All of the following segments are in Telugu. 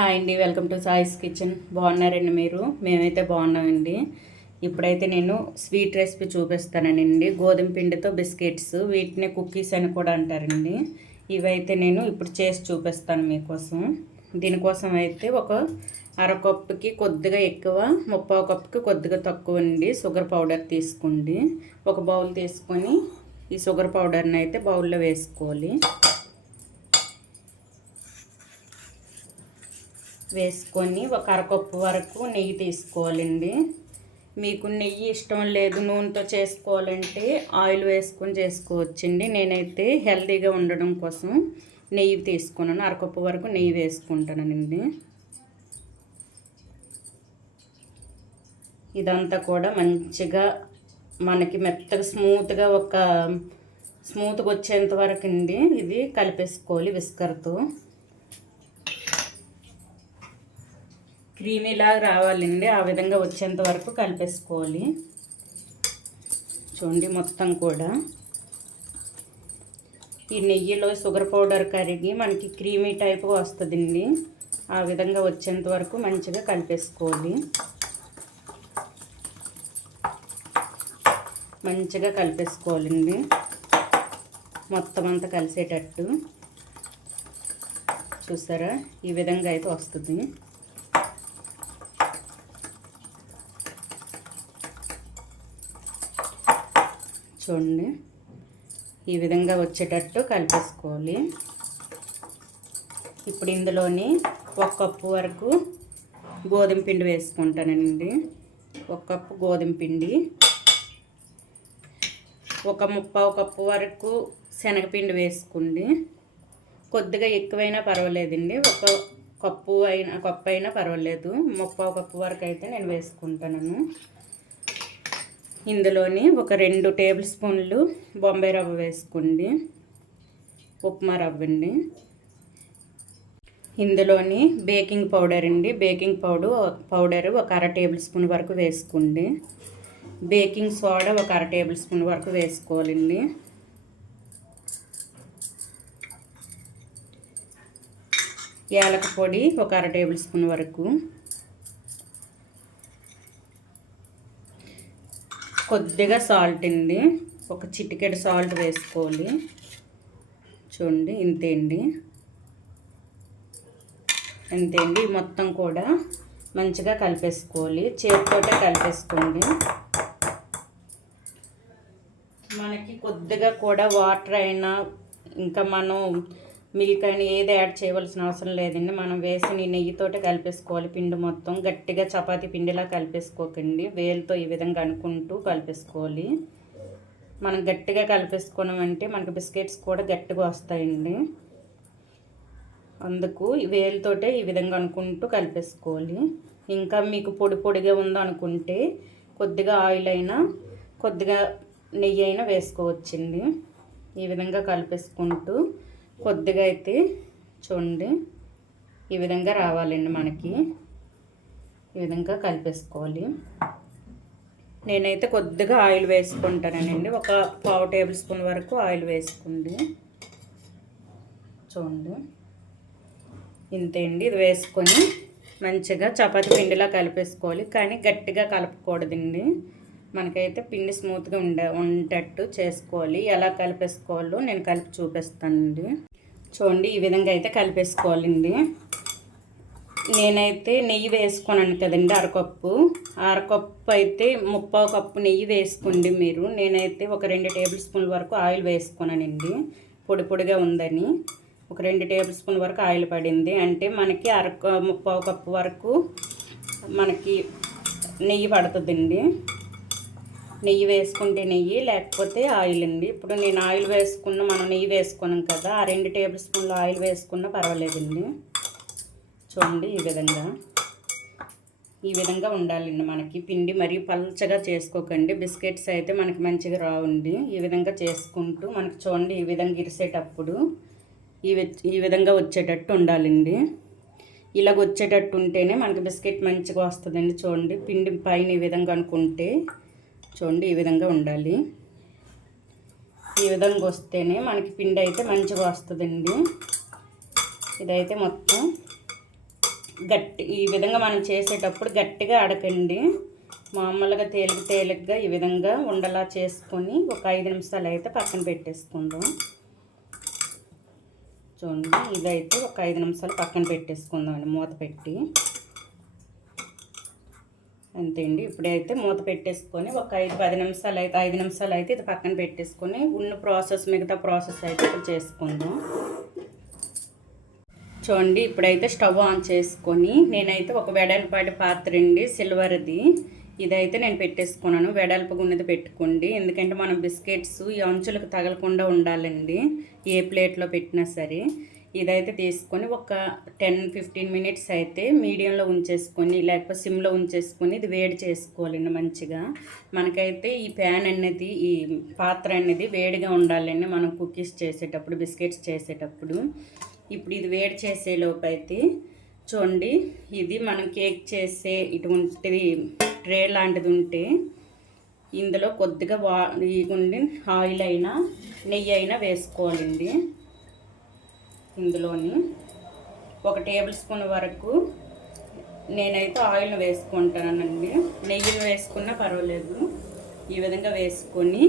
హాయ్ అండి, వెల్కమ్ టు సాయిస్ కిచెన్. బాగున్నారండి మీరు? మేమైతే బాగున్నామండి. ఇప్పుడైతే నేను స్వీట్ రెసిపీ చూపిస్తానండి. గోధుమ పిండితో బిస్కెట్స్, వీటిని కుకీస్ అని కూడా అంటారండి. ఇవైతే నేను ఇప్పుడు చేసి చూపిస్తాను మీకోసం. దీనికోసం అయితే ఒక అరకప్పుకి కొద్దిగా ఎక్కువ, 30 కప్పుకి కొద్దిగా తక్కువ అండి షుగర్ పౌడర్ తీసుకోండి. ఒక బౌల్ తీసుకొని ఈ షుగర్ పౌడర్ని అయితే బౌల్లో వేసుకోవాలి. వేసుకొని ఒక అరకప్పు వరకు నెయ్యి తీసుకోవాలండి. మీకు నెయ్యి ఇష్టం లేదు, నూనెతో చేసుకోవాలంటే ఆయిల్ వేసుకొని చేసుకోవచ్చండి. నేనైతే హెల్తీగా ఉండడం కోసం నెయ్యి తీసుకున్నాను. అరకప్పు వరకు నెయ్యి వేసుకుంటానండి. ఇదంతా కూడా మంచిగా మనకి మెత్తగా స్మూత్గా వచ్చేంత వరకు అండి ఇది కలిపేసుకోవాలి విస్కర్తో. క్రీమీలాగా రావాలండి, ఆ విధంగా వచ్చేంత వరకు కలిపేసుకోవాలి. చూడండి, మొత్తం కూడా ఈ నెయ్యిలో షుగర్ పౌడర్ కరిగి మనకి క్రీమీ టైప్ వస్తుందండి. ఆ విధంగా వచ్చేంత వరకు మంచిగా కలిపేసుకోవాలి. మంచిగా కలిపేసుకోవాలండి, మొత్తం అంతా కలిసేటట్టు. చూసారా, ఈ విధంగా అయితే వస్తుంది. చూడండి, ఈ విధంగా వచ్చేటట్టు కలిపేసుకోవాలి. ఇప్పుడు ఇందులోని 1 కప్పు వరకు గోధుమ పిండి వేసుకుంటానండి. 1 కప్పు గోధుమ పిండి, 1/3 కప్పు వరకు శనగపిండి వేసుకోండి. కొద్దిగా ఎక్కువైనా పర్వాలేదండి, 1 కప్పు అయినా పర్వాలేదు. 3/4 కప్పు వరకు అయితే నేను వేసుకుంటాను. ఇందులోని ఒక 2 టేబుల్ స్పూన్లు బొంబాయి రవ్వ వేసుకోండి, ఉప్మా రవ్వ అండి. ఇందులోని బేకింగ్ పౌడర్ అండి, బేకింగ్ పౌడర్ ఒక 1/2 టేబుల్ స్పూన్ వరకు వేసుకోండి. బేకింగ్ సోడా ఒక 1/2 టేబుల్ స్పూన్ వరకు వేసుకోవాలండి. యాలక పొడి ఒక 1/2 టేబుల్ స్పూన్ వరకు, కొద్దిగా సాల్ట్ అండి, ఒక చిటికెడు సాల్ట్ వేసుకోవాలి. చూడండి, ఇంతే అండి. మొత్తం కూడా మంచిగా కలిపేసుకోవాలి, చేతితోటే కలిపేసుకోండి. మనకి కొద్దిగా కూడా వాటర్ అయినా, ఇంకా మనం మిల్క్ అయినా ఏది యాడ్ చేయవలసిన అవసరం లేదండి. మనం వేసిన నెయ్యితోటే కలిపేసుకోవాలి. పిండి మొత్తం గట్టిగా చపాతీ పిండిలా కలిపేసుకోకండి, వేలుతో ఈ విధంగా అనుకుంటూ కలిపేసుకోవాలి. మనం గట్టిగా కలిపేసుకున్నామంటే మనకి బిస్కెట్స్ కూడా గట్టిగా వస్తాయండి. అందుకు వేలుతోటే ఈ విధంగా అనుకుంటూ కలిపేసుకోవాలి. ఇంకా మీకు పొడి పొడిగా ఉందనుకుంటే కొద్దిగా ఆయిల్ అయినా కొద్దిగా నెయ్యి అయినా వేసుకోవచ్చండి. ఈ విధంగా కలిపేసుకుంటూ కొద్దిగా అయితే చూడండి, ఈ విధంగా రావాలండి మనకి. ఈ విధంగా కలిపేసుకోవాలి. నేనైతే కొద్దిగా ఆయిల్ వేసుకుంటానండి, ఒక 1/4 టేబుల్ స్పూన్ వరకు ఆయిల్ వేసుకోండి. చూడండి, ఇంతే అండి. ఇది వేసుకొని మంచిగా చపాతీ పిండిలా కలిపేసుకోవాలి, కానీ గట్టిగా కలపకూడదండి. మనకైతే పిండి స్మూత్గా ఉండేటట్టు చేసుకోవాలి. ఎలా కలిపేసుకోవాలో నేను కలిపి చూపిస్తానండి. చూడండి, ఈ విధంగా అయితే కలిపేసుకోవాలండి. నేనైతే నెయ్యి వేసుకున్నాను కదండి, అరకప్పు అయితే 3/4 కప్పు నెయ్యి వేసుకోండి మీరు. నేనైతే ఒక 2 టేబుల్ స్పూన్ల వరకు ఆయిల్ వేసుకున్నానండి. పొడి పొడిగా ఉందని ఒక 2 టేబుల్ స్పూన్ వరకు ఆయిల్ పడింది. అంటే మనకి 3/4 కప్పు వరకు మనకి నెయ్యి పడుతుందండి. నెయ్యి వేసుకుంటే నెయ్యి, లేకపోతే ఆయిల్ అండి. ఇప్పుడు నేను ఆయిల్ మనం నెయ్యి వేసుకున్నాం కదా, ఆ 2 టేబుల్ స్పూన్లు ఆయిల్ వేసుకున్నా పర్వాలేదండి. చూడండి, ఈ విధంగా ఉండాలండి మనకి పిండి. మరీ పల్చగా చేసుకోకండి, బిస్కెట్స్ అయితే మనకి మంచిగా రావండి. ఈ విధంగా చేసుకుంటూ మనకి చూడండి, ఈ విధంగా ఇరిసేటప్పుడు ఈ విధంగా వచ్చేటట్టు ఉండాలండి. ఇలాగ వచ్చేటట్టు ఉంటేనే మనకి బిస్కెట్ మంచిగా వస్తుందండి. చూడండి, పిండి పైన ఈ విధంగా అనుకుంటే చూడండి, ఈ విధంగా ఉండాలి. ఈ విధంగా వస్తేనే మనకి పిండి అయితే మంచిగా వస్తుందండి. ఇదైతే మొత్తం ఈ విధంగా మనం చేసేటప్పుడు గట్టిగా అడకండి. మామూలుగా తేలికగా ఈ విధంగా ఉండలా చేసుకొని ఒక 5 నిమిషాలు అయితే పక్కన పెట్టేసుకుందాం. చూడండి, ఇదైతే ఒక 5 నిమిషాలు పక్కన పెట్టేసుకుందాం అండి మూత పెట్టి. అంతే అండి. ఇప్పుడైతే మూత పెట్టేసుకొని ఒక 5 నిమిషాలు అయితే ఇది పక్కన పెట్టేసుకొని మిగతా ప్రాసెస్ అయితే ఇప్పుడు చేసుకుందాం. చూడండి, ఇప్పుడైతే స్టవ్ ఆన్ చేసుకొని నేనైతే ఒక వెడల్పాటి పాత్ర అండి, సిల్వర్ది, ఇదైతే నేను పెట్టేసుకున్నాను. వెడల్పుగా ఉన్నది పెట్టుకోండి, ఎందుకంటే మనం బిస్కెట్స్ ఈ అంచులకు తగలకుండా ఉండాలండి ఏ ప్లేట్లో పెట్టినా సరే. ఇదైతే తీసుకొని ఒక 10-15 మినిట్స్ అయితే మీడియంలో ఉంచేసుకొని లేకపోతే సిమ్లో ఉంచేసుకొని ఇది వేడి చేసుకోవాలండి మంచిగా. మనకైతే ఈ ప్యాన్ అనేది ఈ పాత్ర అనేది వేడిగా ఉండాలండి మనం కుకీస్ చేసేటప్పుడు, బిస్కెట్స్ చేసేటప్పుడు. ఇప్పుడు ఇది వేడి చేసేలోపు అయితే చూడండి, ఇది మనం కేక్ చేసే ఇటువంటిది ట్రే లాంటిది ఉంటే ఇందులో కొద్దిగా ఆయిల్ అయినా నెయ్యి అయినా వేసుకోవాలండి. ఇందులోని 1 టేబుల్ స్పూన్ వరకు నేనైతే ఆయిల్ని వేసుకుంటానండి, నెయ్యిని వేసుకున్నా పర్వాలేదు. ఈ విధంగా వేసుకొని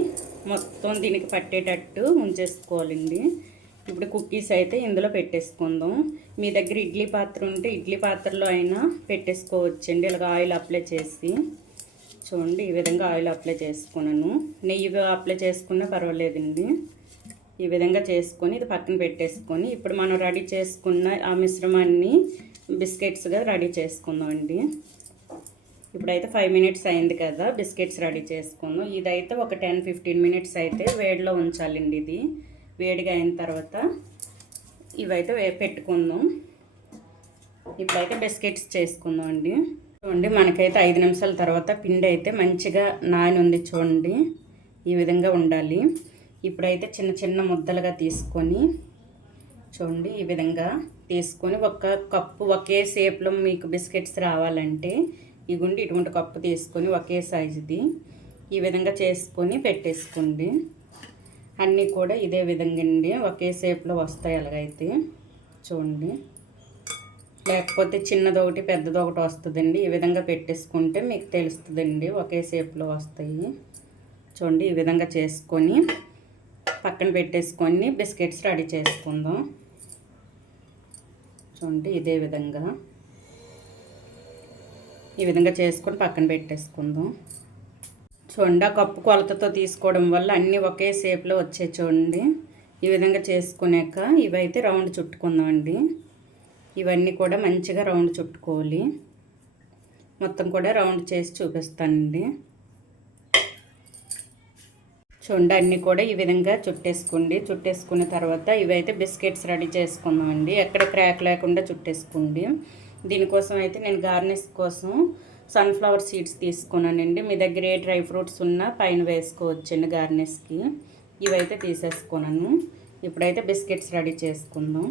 మొత్తం దీనికి పట్టేటట్టు ఉంచేసుకోవాలండి. ఇప్పుడు కుకీస్ అయితే ఇందులో పెట్టేసుకుందాం. మీ దగ్గర ఇడ్లీ పాత్ర ఉంటే ఇడ్లీ పాత్రలో అయినా పెట్టేసుకోవచ్చండి. ఇలాగ ఆయిల్ అప్లై చేసి చూడండి, ఈ విధంగా ఆయిల్ అప్లై చేసుకున్నాను. నెయ్యి అప్లై చేసుకున్నా పర్వాలేదండి. ఈ విధంగా చేసుకొని ఇది పక్కన పెట్టేసుకొని ఇప్పుడు మనం రెడీ చేసుకున్న ఆ మిశ్రమాన్ని బిస్కెట్స్గా రెడీ చేసుకుందాం అండి. ఇప్పుడైతే 5 మినిట్స్ అయింది కదా, బిస్కెట్స్ రెడీ చేసుకుందాం. ఇదైతే ఒక 10-15 మినిట్స్ అయితే వేడిలో ఉంచాలండి. ఇది వేడిగా అయిన తర్వాత ఇవైతే పెట్టుకుందాం. ఇప్పుడైతే బిస్కెట్స్ చేసుకుందాం అండి. చూడండి, మనకైతే 5 నిమిషాల తర్వాత పిండి అయితే మంచిగా నాని ఉంది. చూడండి, ఈ విధంగా ఉండాలి. ఇప్పుడైతే చిన్న చిన్న ముద్దలుగా తీసుకొని చూడండి, ఈ విధంగా తీసుకొని ఒక కప్పు ఒకే షేప్లో మీకు బిస్కెట్స్ రావాలంటే ఇటువంటి కప్పు తీసుకొని ఒకే సైజుది ఈ విధంగా చేసుకొని పెట్టేసుకోండి. అన్నీ కూడా ఇదే విధంగా అండి ఒకే షేప్లో వస్తాయి. అలాగైతే చూడండి, లేకపోతే చిన్నదొకటి పెద్దదొకటి వస్తుందండి. ఈ విధంగా పెట్టేసుకుంటే మీకు తెలుస్తుందండి ఒకే షేప్లో వస్తాయి. చూడండి, ఈ విధంగా చేసుకొని పక్కన పెట్టేసుకొని బిస్కెట్స్ రెడీ చేసుకుందాం. చూడండి, ఇదే విధంగా ఈ విధంగా చేసుకొని పక్కన పెట్టేసుకుందాం. చూడండి, ఆ కప్పు కొలతతో తీసుకోవడం వల్ల అన్నీ ఒకే షేప్లో వచ్చాయి. చూడండి, ఈ విధంగా చేసుకున్నాక ఇవైతే రౌండ్ చుట్టుకుందామండి. ఇవన్నీ కూడా మంచిగా రౌండ్ చుట్టుకోవాలి. మొత్తం కూడా రౌండ్ చేసి చూపిస్తానండి. చూడండి, అన్నీ కూడా ఈ విధంగా చుట్టేసుకోండి. చుట్టేసుకున్న తర్వాత ఇవైతే బిస్కెట్స్ రెడీ చేసుకుందామండి. ఎక్కడ క్రాక్ లేకుండా చుట్టేసుకోండి. దీనికోసం అయితే నేను గార్నిష్ కోసం సన్ఫ్లవర్ సీడ్స్ తీసుకున్నానండి. మీ దగ్గర ఏ డ్రై ఫ్రూట్స్ ఉన్నా పైన వేసుకోవచ్చండి గార్నిష్కి. ఇవైతే తీసేసుకున్నాను. ఇప్పుడైతే బిస్కెట్స్ రెడీ చేసుకుందాం.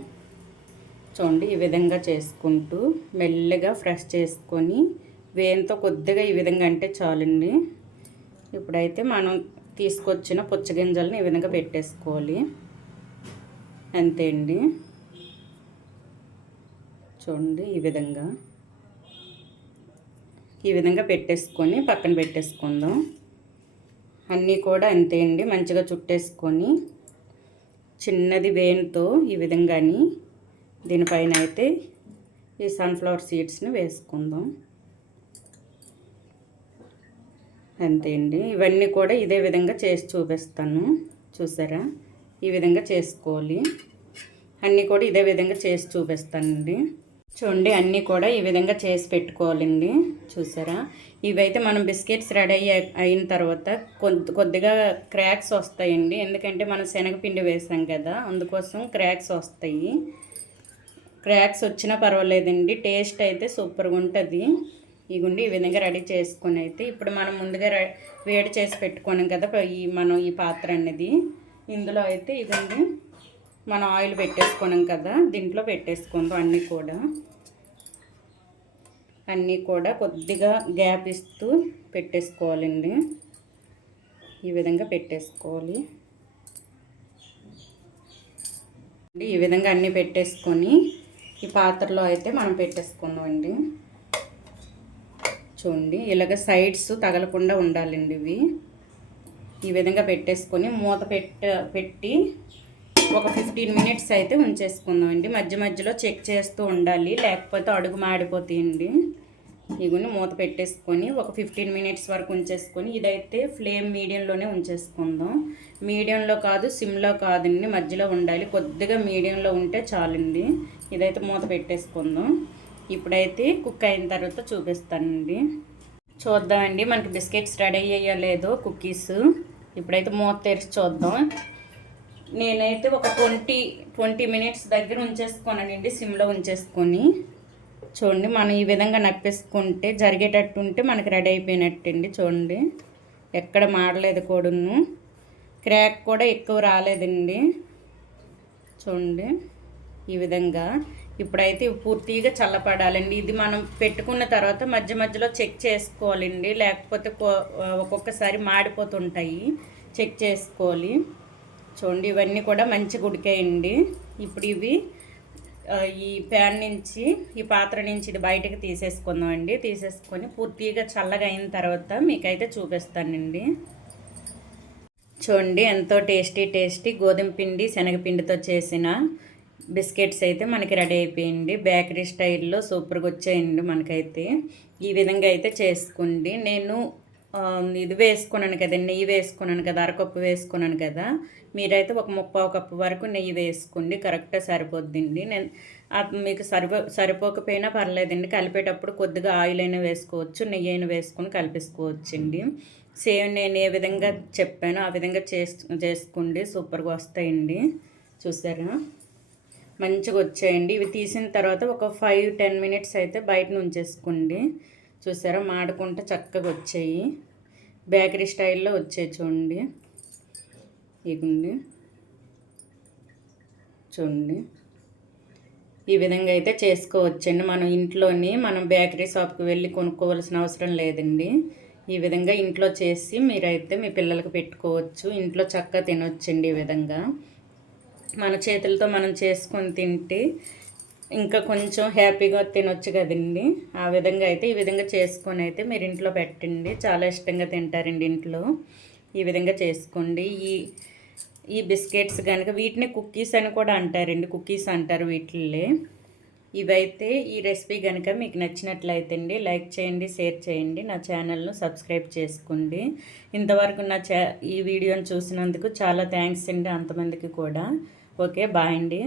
చూడండి, ఈ విధంగా చేసుకుంటూ మెల్లగా ఫ్రెష్ చేసుకొని వేయంతో కొద్దిగా ఈ విధంగా అంటే చాలండి. ఇప్పుడైతే మనం తీసుకొచ్చిన పుచ్చగింజలను ఈ విధంగా పెట్టేసుకోవాలి. అంతే అండి. చూడండి, ఈ విధంగా పెట్టేసుకొని పక్కన పెట్టేసుకుందాం. అన్నీ కూడా అంతే అండి. మంచిగా చుట్టేసుకొని చిన్నది వేన్తో ఈ విధంగాని దీనిపైన అయితే ఈ సన్ఫ్లవర్ సీడ్స్ని వేసుకుందాం. అంతే అండి. ఇవన్నీ కూడా ఇదే విధంగా చేసి చూపిస్తాను. చూసారా, ఈ విధంగా చేసుకోవాలి. అన్నీ కూడా ఇదే విధంగా చేసి చూపిస్తానండి. చూడండి, అన్నీ కూడా ఈ విధంగా చేసి పెట్టుకోవాలండి. చూసారా, ఇవైతే మనం బిస్కెట్స్ రెడీ అయిన తర్వాత కొద్దిగా క్రాక్స్ వస్తాయండి. ఎందుకంటే మనం శనగపిండి వేసాం కదా, అందుకోసం క్రాక్స్ వస్తాయి. క్రాక్స్ వచ్చినా పర్వాలేదండి, టేస్ట్ అయితే సూపర్గా ఉంటుంది. ఇగుండి ఈ విధంగా రెడీ చేసుకొని అయితే ఇప్పుడు మనం ముందుగా వేడి చేసి పెట్టుకున్నాం కదా మనం ఈ పాత్ర అనేది, ఇందులో అయితే ఇదండి మనం ఆయిల్ పెట్టేసుకున్నాం కదా, దీంట్లో పెట్టేసుకుందాం. అన్నీ కూడా కొద్దిగా గ్యాప్ ఇస్తూ పెట్టేసుకోవాలండి. ఈ విధంగా పెట్టేసుకోవాలి. ఈ విధంగా అన్నీ పెట్టేసుకొని ఈ పాత్రలో అయితే మనం పెట్టేసుకుందామండి. చూడండి ఇలాగ సైడ్స్ తగలకుండా ఉండాలండి ఇవి. ఈ విధంగా పెట్టేసుకొని మూత పెట్టి ఒక 15 మినిట్స్ అయితే ఉంచేసుకుందామండి. మధ్య మధ్యలో చెక్ చేస్తూ ఉండాలి, లేకపోతే అడుగు మాడిపోతాయండి. ఇవన్నీ మూత పెట్టేసుకొని ఒక 15 మినిట్స్ వరకు ఉంచేసుకొని, ఇదైతే ఫ్లేమ్ మీడియంలోనే ఉంచేసుకుందాం. మీడియంలో కాదు, సిమ్లో కాదండి, మధ్యలో ఉండాలి. కొద్దిగా మీడియంలో ఉంటే చాలండి. ఇదైతే మూత పెట్టేసుకుందాం. ఇప్పుడైతే కుక్ అయిన తర్వాత చూపిస్తానండి. చూద్దామండి మనకి బిస్కెట్స్ రెడీ అయ్యాయో లేదో కుక్కీస్. ఇప్పుడైతే మూత తెరిచి చూద్దాం. నేనైతే ఒక 20 మినిట్స్ దగ్గర ఉంచేసుకోనండి, సిమ్లో ఉంచేసుకొని. చూడండి మనం ఈ విధంగా నప్పేసుకుంటే జరిగేటట్టు ఉంటే మనకి రెడీ అయిపోయినట్టండి. చూడండి ఎక్కడ మాడలేదు కూడాను, క్రాక్ కూడా ఎక్కువ రాలేదండి. చూడండి ఈ విధంగా. ఇప్పుడైతే పూర్తిగా చల్లపడాలండి. ఇది మనం పెట్టుకున్న తర్వాత మధ్య మధ్యలో చెక్ చేసుకోవాలండి, లేకపోతే ఒక్కొక్కసారి మాడిపోతుంటాయి. చెక్ చేసుకోవాలి. చూడండి ఇవన్నీ కూడా మంచిగా ఉడికాయండి. ఇప్పుడు ఇవి ఈ ప్యాన్ నుంచి, ఈ పాత్ర నుంచి ఇది బయటకు తీసేసుకుందామండి. తీసేసుకొని పూర్తిగా చల్లగా అయిన తర్వాత మీకైతే చూపిస్తానండి. చూడండి ఎంతో టేస్టీ గోధుమ పిండి శనగపిండితో చేసిన బిస్కెట్స్ అయితే మనకి రెడీ అయిపోయింది. బేకరీ స్టైల్లో సూపర్గా వచ్చాయండి మనకైతే. ఈ విధంగా అయితే చేసుకోండి. నేను ఇది వేసుకున్నాను కదండి, నెయ్యి వేసుకున్నాను కదా, అరకప్పు వేసుకున్నాను కదా. మీరైతే ఒక 3/4 కప్పు వరకు నెయ్యి వేసుకోండి, కరెక్ట్గా సరిపోద్దండి. నేను మీకు సరిపోకపోయినా పర్లేదండి. కలిపేటప్పుడు కొద్దిగా ఆయిల్ అయినా వేసుకోవచ్చు, నెయ్యి అయినా వేసుకొని కలిపేసుకోవచ్చండి. సేమ్ నేను ఏ విధంగా చెప్పానో ఆ విధంగా చేసుకోండి, సూపర్గా వస్తాయండి. చూసారా మంచిగా వచ్చాయండి. ఇవి తీసిన తర్వాత ఒక 5-10 మినిట్స్ అయితే బయట ఉంచేసుకోండి. చూసారా మాడకుండా చక్కగా వచ్చాయి, బేకరీ స్టైల్లో వచ్చాయి. చూడండి ఇగుండి, చూడండి ఈ విధంగా అయితే చేసుకోవచ్చండి. మనం ఇంట్లోని మనం బేకరీ షాప్కి వెళ్ళి కొనుక్కోవాల్సిన అవసరం లేదండి. ఈ విధంగా ఇంట్లో చేసి మీరైతే మీ పిల్లలకు పెట్టుకోవచ్చు, ఇంట్లో చక్కగా తినొచ్చండి. ఈ విధంగా మన చేతులతో మనం చేసుకొని తింటే ఇంకా కొంచెం హ్యాపీగా తినొచ్చు కదండి. ఆ విధంగా అయితే ఈ విధంగా చేసుకొని అయితే మీరు ఇంట్లో పెట్టండి, చాలా ఇష్టంగా తింటారండి ఇంట్లో. ఈ విధంగా చేసుకోండి. ఈ బిస్కెట్స్ కనుక వీటిని కుక్కీస్ అని కూడా అంటారండి, కుక్కీస్ అంటారు వీటిల్లే. ఇవైతే ఈ రెసిపీ కనుక మీకు నచ్చినట్లయితే అండి లైక్ చేయండి, షేర్ చేయండి, నా ఛానల్ను సబ్స్క్రైబ్ చేసుకోండి. ఇంతవరకు ఈ వీడియోని చూసినందుకు చాలా థ్యాంక్స్ అండి అంతమందికి కూడా. ఓకే బాయ్ అండి.